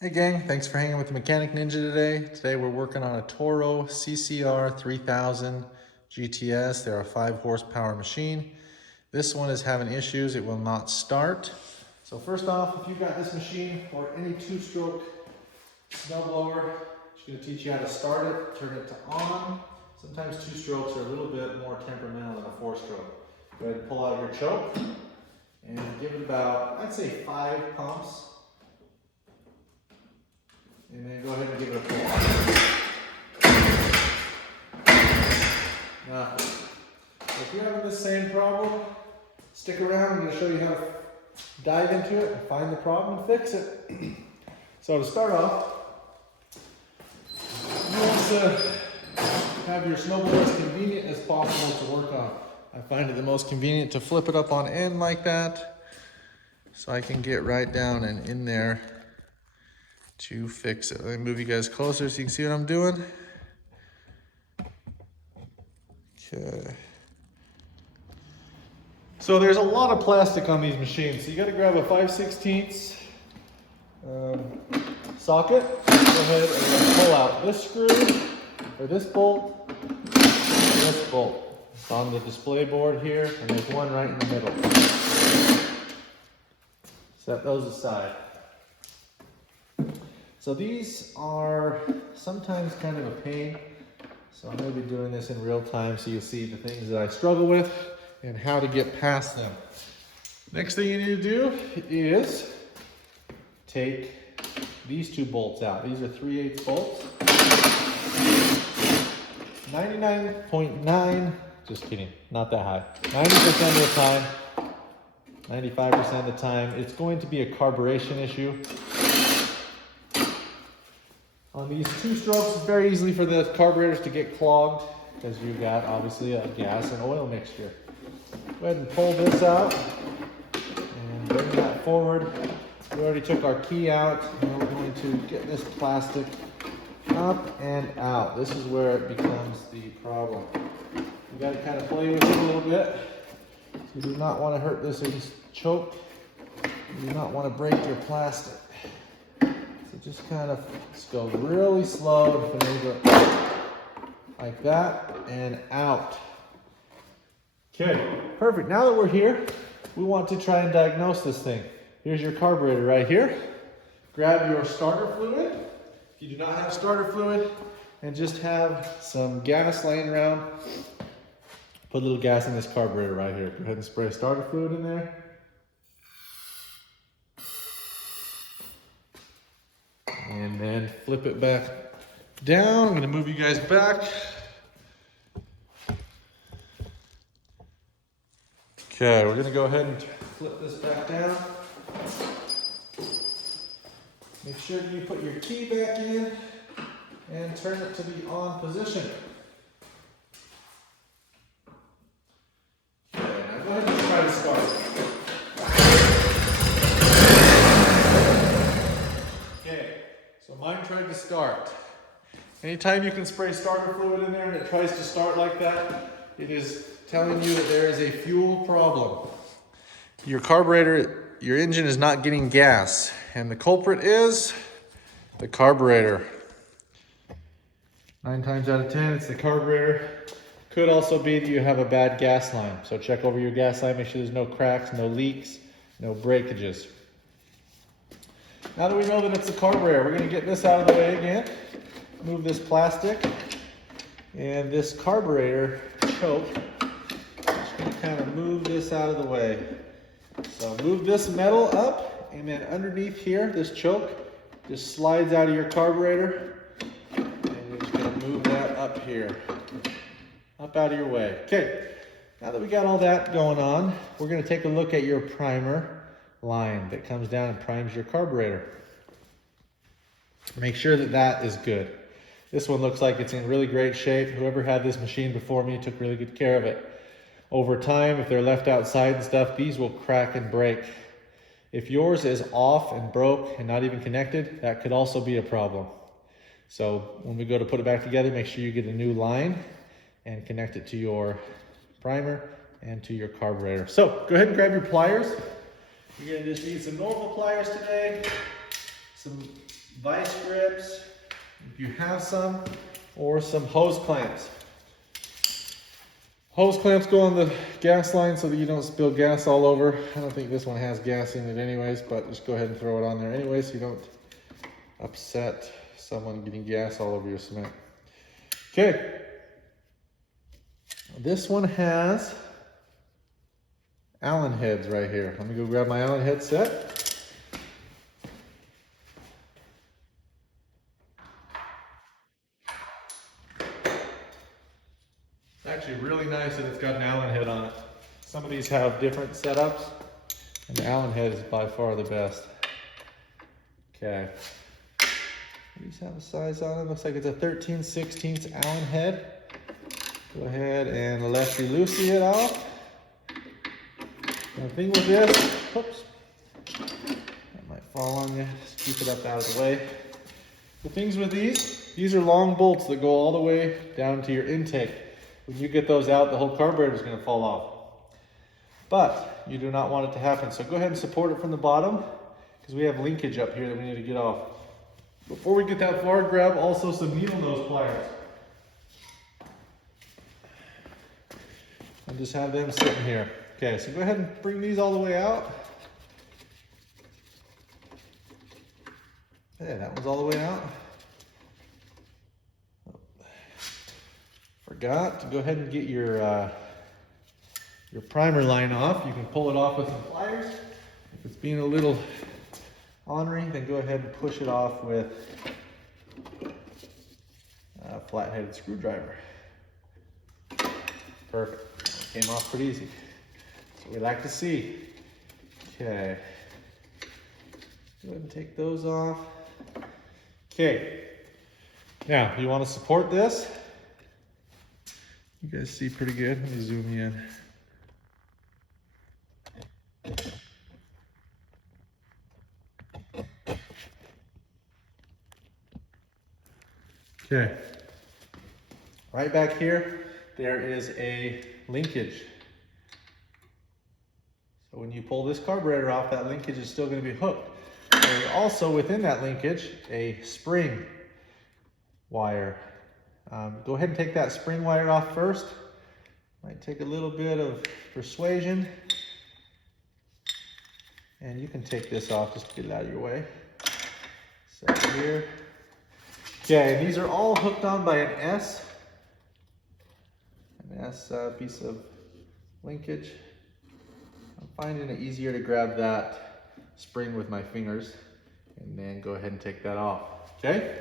Hey gang, thanks for hanging with the Mechanic Ninja today. Today we're working on a Toro CCR 3000 GTS. They're a 5 horsepower machine. This one is having issues, it will not start. So first off, if you've got this machine or any 2-stroke snowblower, it's going to teach you how to start it, turn it to on. Sometimes 2 strokes are a little bit more temperamental than a 4-stroke. Go ahead and pull out your choke and give it about, I'd say 5 pumps. And then go ahead and give it a pull. Now, if you're having the same problem, stick around. I'm going to show you how to dive into it and find the problem and fix it. So to start off, you want to have your snowblower as convenient as possible to work on. I find it the most convenient to flip it up on end like that, so I can get right down and in there to fix it. Let me move you guys closer so you can see what I'm doing. Okay. So there's a lot of plastic on these machines. So you gotta grab a 5/16 socket. Go ahead and pull out this screw, or this bolt, and this bolt. It's on the display board here, and there's one right in the middle. Set those aside. So these are sometimes kind of a pain. So I'm going to be doing this in real time so you'll see the things that I struggle with and how to get past them. Next thing you need to do is take these 2 bolts out. These are 3/8 bolts. 99.9, just kidding, not that high. 90% of the time, 95% of the time, it's going to be a carburation issue. On these 2 strokes, it's very easy for the carburetors to get clogged because you've got obviously a gas and oil mixture. Go ahead and pull this out and bring that forward. We already took our key out. Now we're going to get this plastic up and out. This is where it becomes the problem. You got to kind of play with it a little bit. You do not want to hurt this or just choke. You do not want to break your plastic. So just kind of just go really slow and maneuver like that and out. Okay, perfect. Now that we're here, we want to try and diagnose this thing. Here's your carburetor right here. Grab your starter fluid. If you do not have starter fluid and just have some gas laying around, put a little gas in this carburetor right here. Go ahead and spray starter fluid in there. And then flip it back down. I'm going to move you guys back. Okay, we're going to go ahead and flip this back down. Make sure you put your key back in and turn it to the on position. Okay, now go ahead and try to start. Okay, so mine tried to start. Anytime you can spray starter fluid in there and it tries to start like that, it is telling you that there is a fuel problem. Your carburetor, your engine is not getting gas, and the culprit is the carburetor. 9 times out of 10, it's the carburetor. Could also be that you have a bad gas line. So check over your gas line, make sure there's no cracks, no leaks, no breakages. Now that we know that it's the carburetor, we're going to get this out of the way again. Move this plastic and this carburetor choke. Just going to kind of move this out of the way. So move this metal up, and then underneath here, this choke just slides out of your carburetor, and you're just going to move that up here, up out of your way. Okay, now that we got all that going on, we're going to take a look at your primer line that comes down and primes your carburetor. Make sure that that is good. This one looks like it's in really great shape. Whoever had this machine before me took really good care of it. Over time, if they're left outside and stuff, these will crack and break. If yours is off and broke and not even connected, that could also be a problem. So when we go to put it back together, make sure you get a new line and connect it to your primer and to your carburetor. So go ahead and grab your pliers. You're gonna just need some normal pliers today, some vice grips, if you have some, or some hose clamps. Hose clamps go on the gas line so that you don't spill gas all over. I don't think this one has gas in it anyways, but just go ahead and throw it on there anyway so you don't upset someone getting gas all over your cement. Okay. This one has Allen heads right here. Let me go grab my Allen head set. Actually really nice that it's got an Allen head on it. Some of these have different setups, and the Allen head is by far the best. Okay. These have a size on it. Looks like it's a 13/16 Allen head. Go ahead and lefty-loosey it off. The thing with this, oops, that might fall on you. Just keep it up out of the way. The things with these are long bolts that go all the way down to your intake. When you get those out, the whole carburetor is going to fall off. But you do not want it to happen. So go ahead and support it from the bottom because we have linkage up here that we need to get off. Before we get that far, grab also some needle nose pliers. And just have them sitting here. Okay, so go ahead and bring these all the way out. Yeah, that one's all the way out. Forgot to go ahead and get your primer line off. You can pull it off with some pliers. If it's being a little ornery, then go ahead and push it off with a flat-headed screwdriver. Perfect. Came off pretty easy. That's what we like to see. Okay. Go ahead and take those off. Okay. Now, you want to support this. You guys see pretty good. Let me zoom you in. Okay. Right back here, there is a linkage. So when you pull this carburetor off, that linkage is still going to be hooked. There's also within that linkage a spring wire. Go ahead and take that spring wire off first. Might take a little bit of persuasion. And you can take this off just to get it out of your way. So here. Okay, these are all hooked on by an S piece of linkage. I'm finding it easier to grab that spring with my fingers and then go ahead and take that off, okay?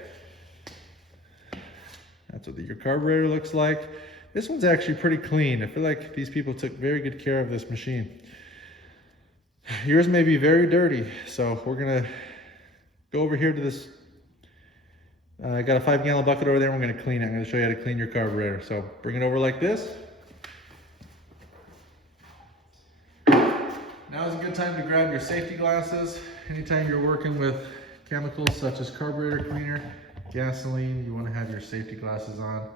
That's what your carburetor looks like. This one's actually pretty clean. I feel like these people took very good care of this machine. Yours may be very dirty, so we're gonna go over here to this. I got a 5-gallon bucket over there, and we're gonna clean it. I'm gonna show you how to clean your carburetor. So bring it over like this. Now is a good time to grab your safety glasses. Anytime you're working with chemicals such as carburetor cleaner, gasoline, you want to have your safety glasses on.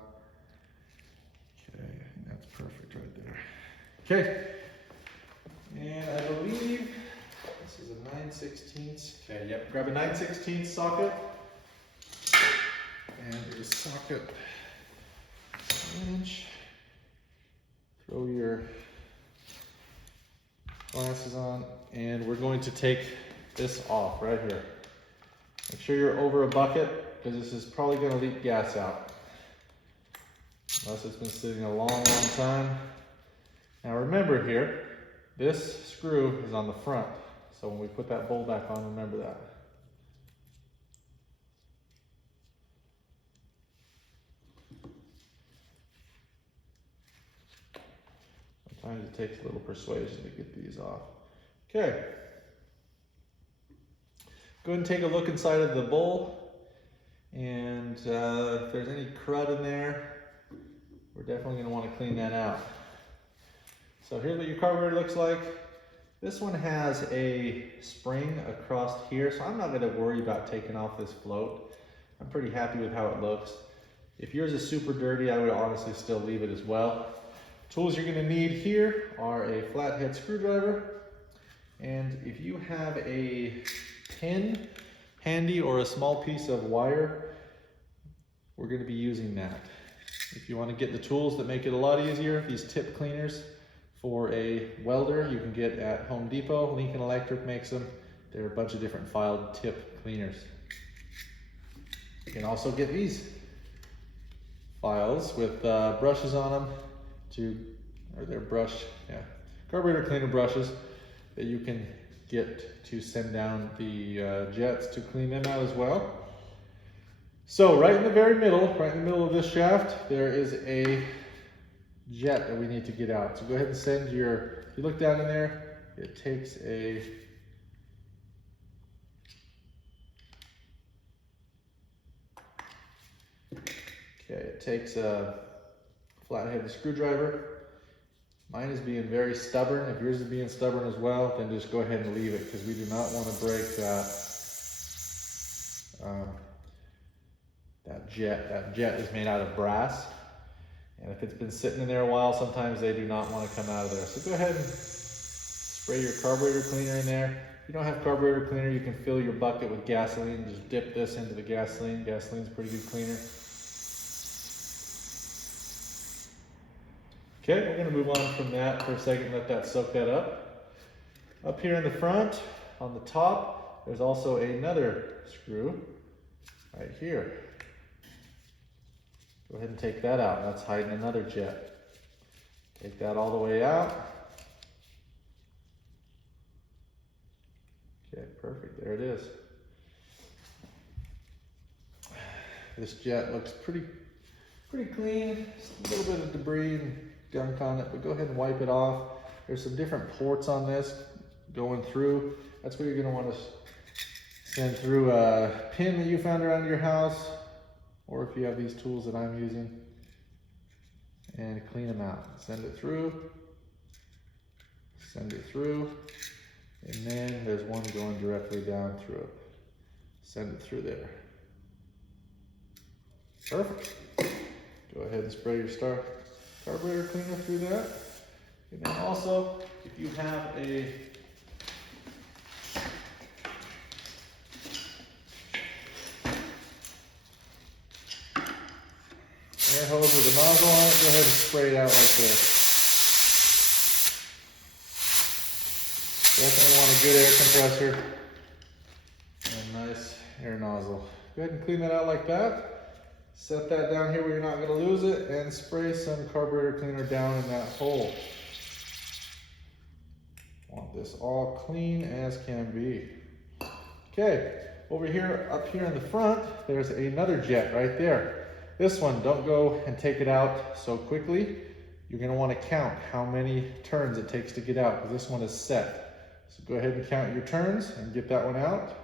Okay, I think that's perfect right there. Okay, and I believe this is a 9/16. Okay, yep, grab a 9/16 socket and a socket wrench. Throw your glasses on, and we're going to take this off right here. Make sure you're over a bucket, because this is probably going to leak gas out. Unless it's been sitting a long, long time. Now remember here, this screw is on the front. So when we put that bolt back on, remember that. Sometimes it takes a little persuasion to get these off. Okay. Go ahead and take a look inside of the bowl, and if there's any crud in there, we're definitely going to want to clean that out. So here's what your carburetor looks like. This one has a spring across here, so I'm not going to worry about taking off this float. I'm pretty happy with how it looks. If yours is super dirty, I would honestly still leave it as well. Tools you're going to need here are a flathead screwdriver, and if you have a pin handy or a small piece of wire, we're going to be using that. If you want to get the tools that make it a lot easier, these tip cleaners for a welder you can get at Home Depot. Lincoln Electric makes them. They're a bunch of different filed tip cleaners. You can also get these files with brushes on them carburetor cleaner brushes that you can get to send down the jets to clean them out as well. So right in the middle of this shaft, there is a jet that we need to get out. So go ahead and if you look down in there, it takes a flat-headed screwdriver. Mine is being very stubborn. If yours is being stubborn as well, then just go ahead and leave it, because we do not want to break that jet. That jet is made out of brass, and if it's been sitting in there a while, sometimes they do not want to come out of there. So go ahead and spray your carburetor cleaner in there. If you don't have carburetor cleaner, you can fill your bucket with gasoline. Just dip this into the gasoline. Gasoline's a pretty good cleaner. Okay, we're going to move on from that for a second, let that soak that up. Up here in the front, on the top, there's also another screw right here. Go ahead and take that out. That's hiding another jet. Take that all the way out. Okay, perfect. There it is. This jet looks pretty clean. Just a little bit of debris and gunk on it, but go ahead and wipe it off. There's some different ports on this going through. That's where you're going to want to send through a pin that you found around your house, or if you have these tools that I'm using, and clean them out. Send it through, and then there's one going directly down through it. Send it through there. Perfect. Go ahead and spray your carburetor cleaner through that. And then also, if you have a air hose with a nozzle on it, go ahead and spray it out like this. Definitely want a good air compressor and a nice air nozzle. Go ahead and clean that out like that. Set that down here where you're not going to lose it, and spray some carburetor cleaner down in that hole. Want this all clean as can be. Okay, over here, up here in the front, there's another jet right there. This one, don't go and take it out so quickly. You're going to want to count how many turns it takes to get out, because this one is set. So go ahead and count your turns and get that one out.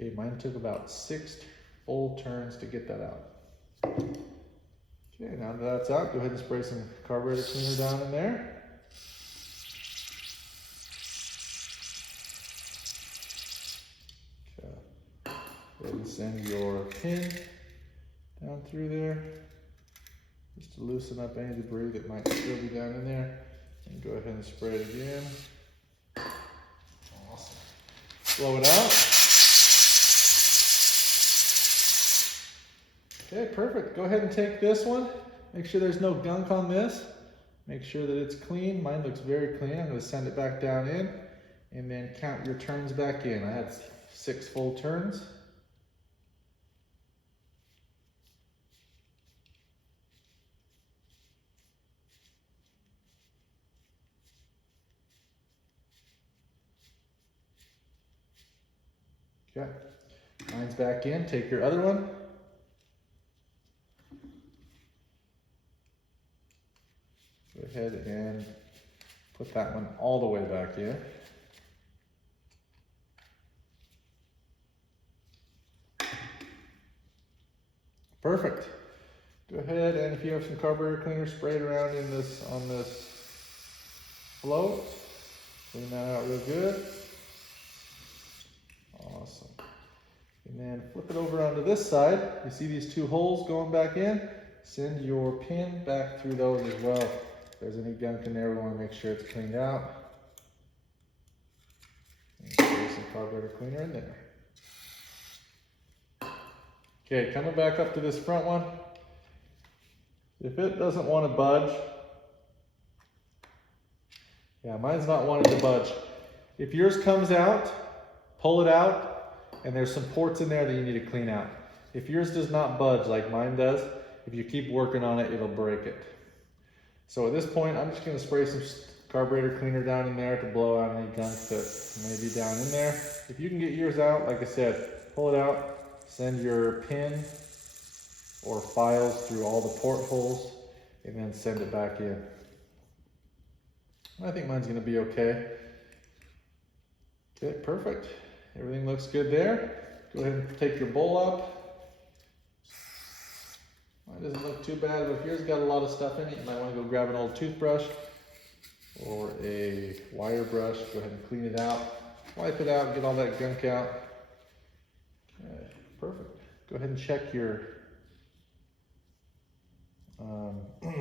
Okay, mine took about 6 full turns to get that out. Okay, now that that's out, go ahead and spray some carburetor cleaner down in there. Okay, go ahead and send your pin down through there, just to loosen up any debris that might still be down in there. And go ahead and spray it again. Awesome. Blow it out. Okay, perfect. Go ahead and take this one. Make sure there's no gunk on this. Make sure that it's clean. Mine looks very clean. I'm going to send it back down in, and then count your turns back in. I had 6 full turns. Okay, mine's back in. Take your other one. Go ahead and put that one all the way back in. Perfect. Go ahead, and if you have some carburetor cleaner, spray it around in this on this float. Clean that out real good. Awesome. And then flip it over onto this side. You see these two holes going back in? Send your pin back through those as well. If there's any gunk in there, we want to make sure it's cleaned out. And spray some carburetor cleaner in there. Okay, coming back up to this front one. If it doesn't want to budge, yeah, mine's not wanting to budge. If yours comes out, pull it out, and there's some ports in there that you need to clean out. If yours does not budge like mine does, if you keep working on it, it'll break it. So at this point, I'm just gonna spray some carburetor cleaner down in there to blow out any gunk that may be down in there. If you can get yours out, like I said, pull it out, send your pin or files through all the portholes, and then send it back in. I think mine's gonna be okay. Okay, perfect. Everything looks good there. Go ahead and take your bowl up. Mine doesn't look too bad, but if yours got a lot of stuff in it, you might want to go grab an old toothbrush or a wire brush. Go ahead and clean it out. Wipe it out, get all that gunk out. Okay, perfect. Go ahead and check your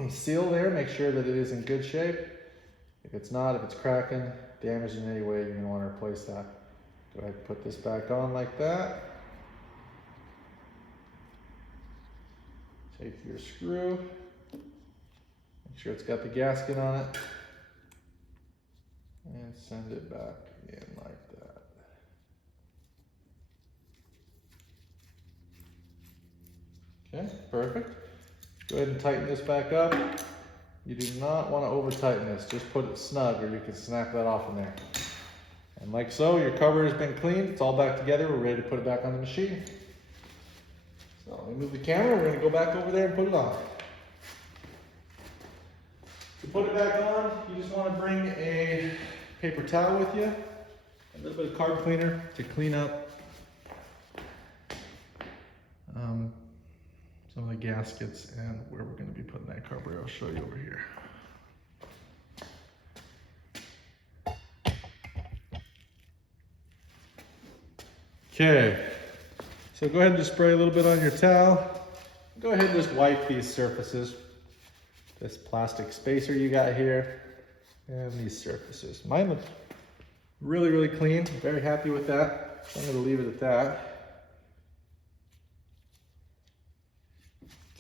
seal there. Make sure that it is in good shape. If it's not, if it's cracking, damaged in any way, you're going to want to replace that. Go ahead and put this back on like that. Take your screw, make sure it's got the gasket on it, and send it back in like that. Okay, perfect. Go ahead and tighten this back up. You do not want to over tighten this, just put it snug or you can snap that off in there. And like so, your carburetor's been cleaned, it's all back together, we're ready to put it back on the machine. So let me move the camera, we're going to go back over there and put it on. To put it back on, you just want to bring a paper towel with you, a little bit of carb cleaner to clean up some of the gaskets and where we're going to be putting that carburetor. I'll show you over here. Okay, so go ahead and just spray a little bit on your towel. Go ahead and just wipe these surfaces. This plastic spacer you got here, and these surfaces. Mine look really, really clean. I'm very happy with that. So I'm gonna leave it at that.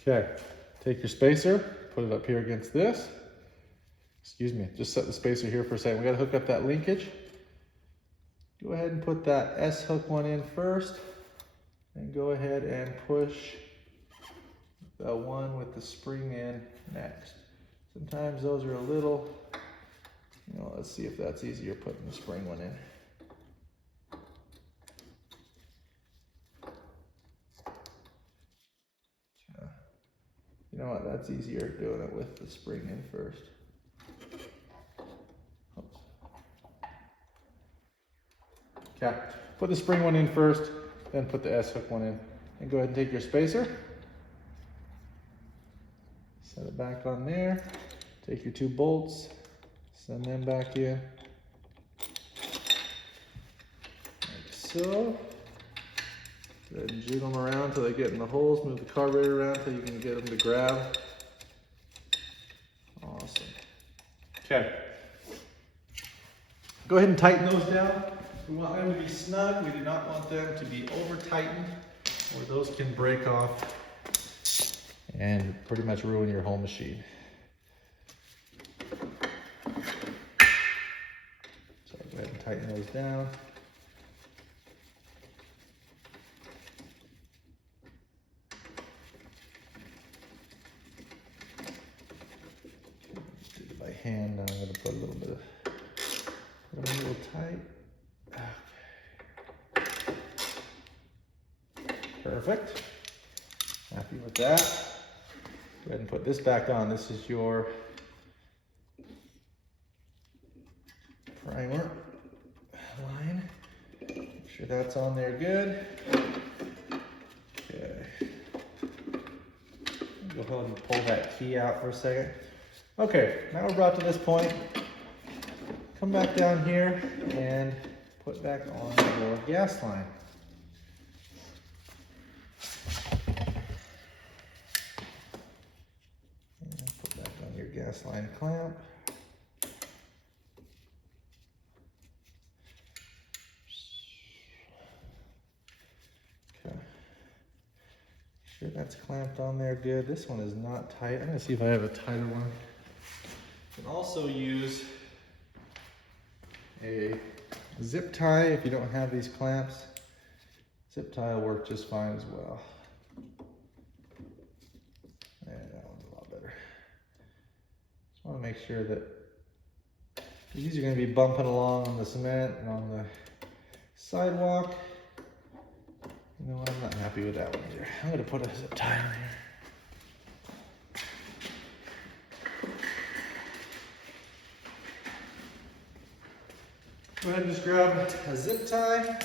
Okay, take your spacer, put it up here against this. Excuse me, just set the spacer here for a second. We gotta hook up that linkage. Go ahead and put that S-hook one in first, and go ahead and push the one with the spring in next. Sometimes those are a little, let's see if that's easier putting the spring one in. You know what, that's easier doing it with the spring in first. Okay, put the spring one in first, then put the S-hook one in. And go ahead and take your spacer. Set it back on there. Take your two bolts, send them back in. Like so. Go ahead and jiggle them around until they get in the holes. Move the carburetor around until you can get them to grab. Awesome. Okay. Go ahead and tighten those down. We want them to be snug. We do not want them to be over tightened, or those can break off and pretty much ruin your whole machine. So go ahead and tighten those down. Do it by hand. Now I'm going to put a little bit of, put them a little tight. Okay. Perfect. Happy with that. Go ahead and put this back on. This is your primer line. Make sure that's on there good. Okay. Go ahead and pull that key out for a second. Okay, now we're brought to this point. come back down here and put back on your gas line. And put back on your gas line clamp. Okay. Sure that's clamped on there good. This one is not tight. I'm gonna see if I have a tighter one. You can also use a zip tie if you don't have these clamps. Zip tie will work just fine as well. And that one's a lot better. Just want to make sure that these are going to be bumping along on the cement and on the sidewalk. You know what, I'm not happy with that one either. I'm going to put a zip tie on here. Go ahead and just grab a zip tie.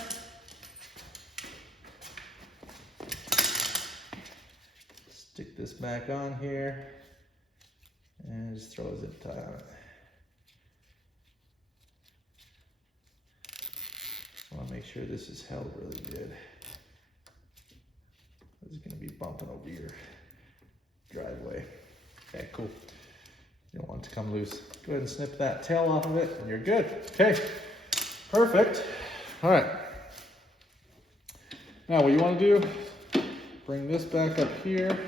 Stick this back on here and just throw a zip tie on it. I want to make sure this is held really good. This is going to be bumping over your driveway. Okay, cool. You don't want it to come loose. Go ahead and snip that tail off of it and you're good. Okay, perfect. All right. Now what you want to do, bring this back up here.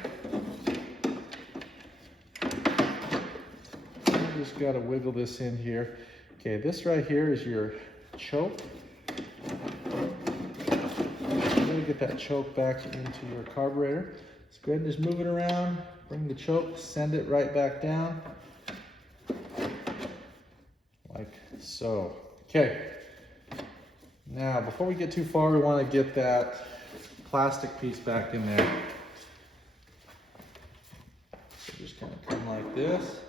You just got to wiggle this in here. Okay, this right here is your choke. Really get that choke back into your carburetor. Let's go ahead and just move it around. Bring the choke, send it right back down. Like so. Okay. Now, before we get too far, we want to get that plastic piece back in there. So just kind of come like this.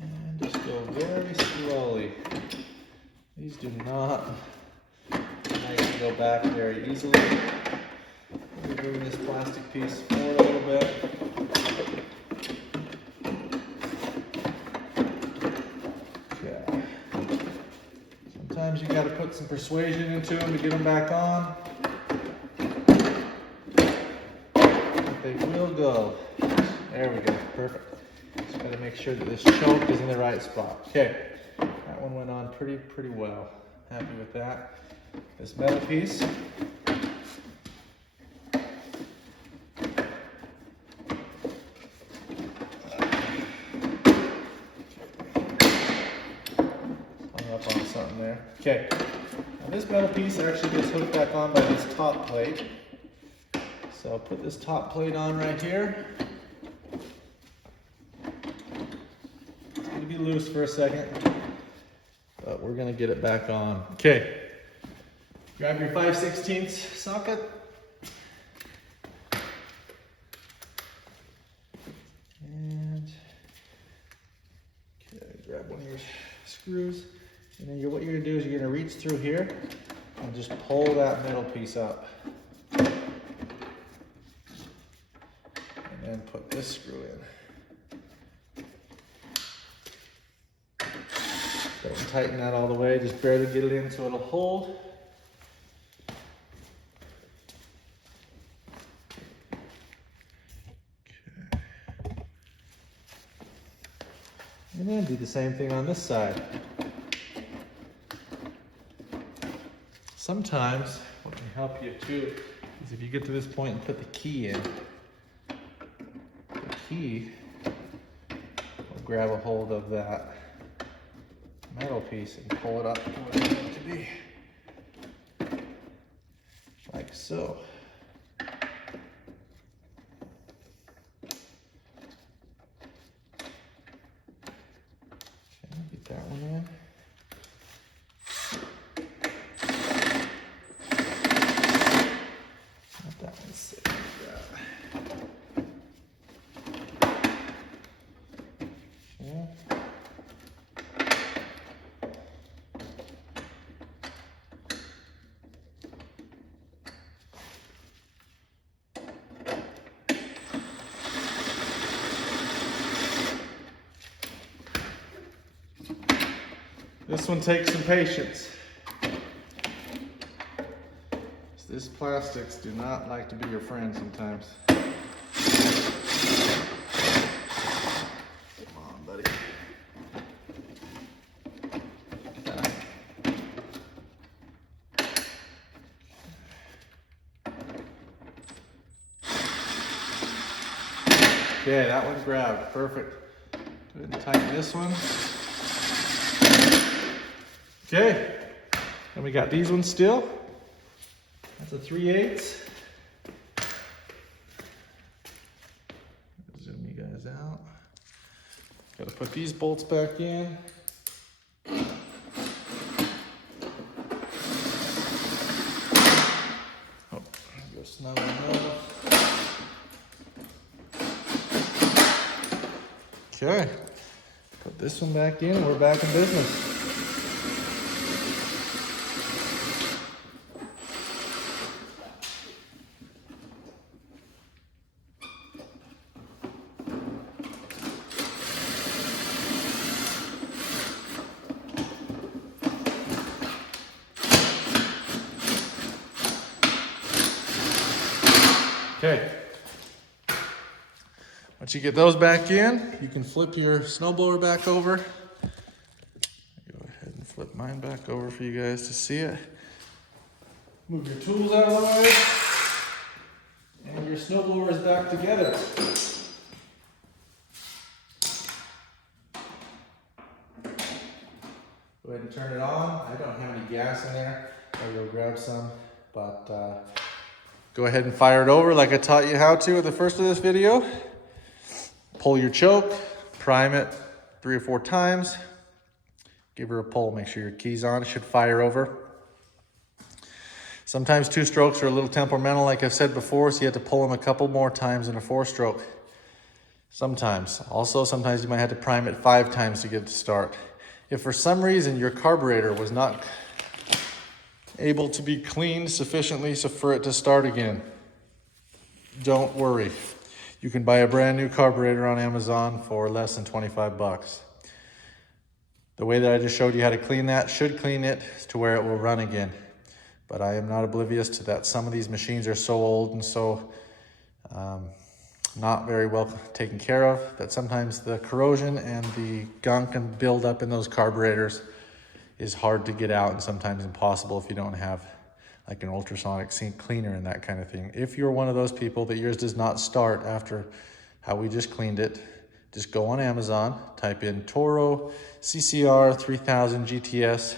And just go very slowly. These do not like to go back very easily. Bring this plastic piece forward a little bit. Okay. Sometimes you got to put some persuasion into them to get them back on. But they will go. There we go. Perfect. Just got to make sure that this choke is in the right spot. Okay. That one went on pretty well. Happy with that. This metal piece. There. Okay, now this metal piece actually gets hooked back on by this top plate. So I'll put this top plate on right here. It's going to be loose for a second, but we're going to get it back on. Okay, grab your 5/16 socket. And okay, grab one of your screws. And then what you're going to do is you're going to reach through here and just pull that metal piece up. And then put this screw in. Don't tighten that all the way, just barely get it in so it'll hold. Okay. And then do the same thing on this side. Sometimes what can help you too is if you get to this point and put the key in. The key will grab a hold of that metal piece and pull it up to where it needs to be. Like so. Okay, get that one in. This one takes some patience. These plastics do not like to be your friend sometimes. Come on, buddy. Okay, that one grabbed. Perfect. Go ahead and tighten this one. Okay, and we got these ones still. That's a 3/8. Zoom you guys out. Got to put these bolts back in. Oh, go snug those. Okay, put this one back in and we're back in business. Okay, once you get those back in, you can flip your snowblower back over. Go ahead and flip mine back over for you guys to see it. Move your tools out of the way, and your snowblower is back together. Go ahead and turn it on. I don't have any gas in there. I'll go grab some, but go ahead and fire it over like I taught you how to at the first of this video. Pull your choke, prime it 3 or 4 times. Give her a pull, make sure your key's on. It should fire over. Sometimes 2 strokes are a little temperamental, like I've said before, so you have to pull them a couple more times in a 4-stroke. Sometimes. Also, sometimes you might have to prime it 5 times to get it to start. If for some reason your carburetor was not able to be cleaned sufficiently so for it to start again, don't worry. You can buy a brand new carburetor on Amazon for less than 25 bucks. The way that I just showed you how to clean that should clean it to where it will run again. But I am not oblivious to that. Some of these machines are so old and so not very well taken care of that sometimes the corrosion and the gunk and build up in those carburetors is hard to get out and sometimes impossible if you don't have like an ultrasonic sink cleaner and that kind of thing. If you're one of those people that yours does not start after how we just cleaned it, just go on Amazon, type in Toro CCR 3000 GTS,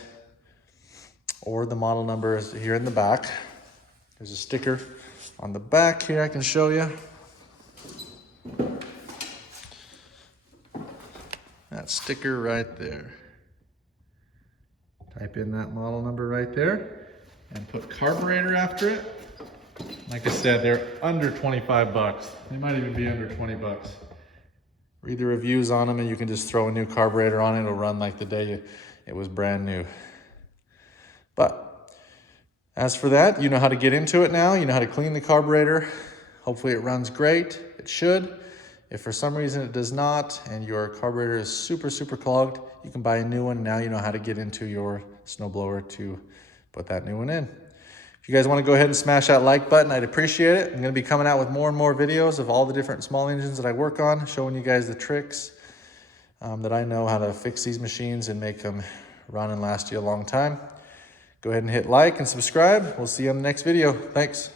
or the model number is here in the back. There's a sticker on the back here I can show you. That sticker right there. Type in that model number right there and put carburetor after it. Like I said, they're under 25 bucks. They might even be under 20 bucks. Read the reviews on them and you can just throw a new carburetor on it. It'll run like the day it was brand new. But as for that, you know how to get into it now. You know how to clean the carburetor. Hopefully it runs great. It should. If for some reason it does not and your carburetor is super clogged, you can buy a new one. Now you know how to get into your snowblower to put that new one in. If you guys want to go ahead and smash that like button, I'd appreciate it. I'm going to be coming out with more and more videos of all the different small engines that I work on, showing you guys the tricks that I know how to fix these machines and make them run and last you a long time. Go ahead and hit like and subscribe. We'll see you on the next video. Thanks.